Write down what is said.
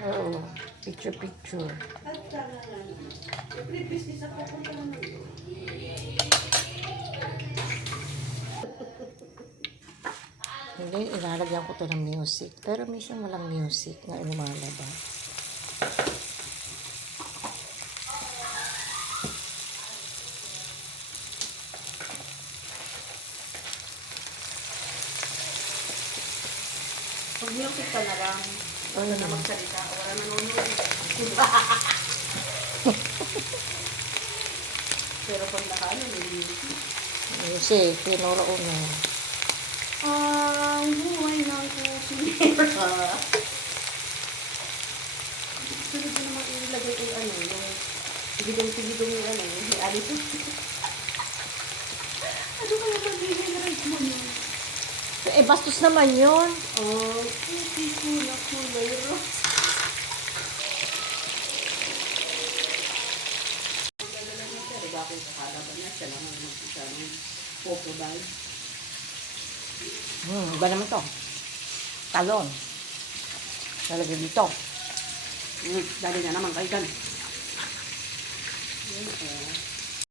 Oo. Picture. Hindi, ilalagyan ko to ng music. Pero minsan walang music na lumalabas. Pag music ka na lang, wala na magsalita, wala nanonood. Pero pag nakaano, may music. Music, tinuro ko na. Ang buhay ng kusinera. Sunod ko naman ilagay ko yung ano, yung tigidong-tigidong yung ano, yung reality. Ano kaya mag-i-generate mo yun? Eh, bastos naman yun. Oh, puti ko na kulay rose. Bakit kakalaban niya? Siya naman mag-isa ng popo bag. Iba naman to. Talong. Lalagyan dito. Dali na naman kay Dan. Yan,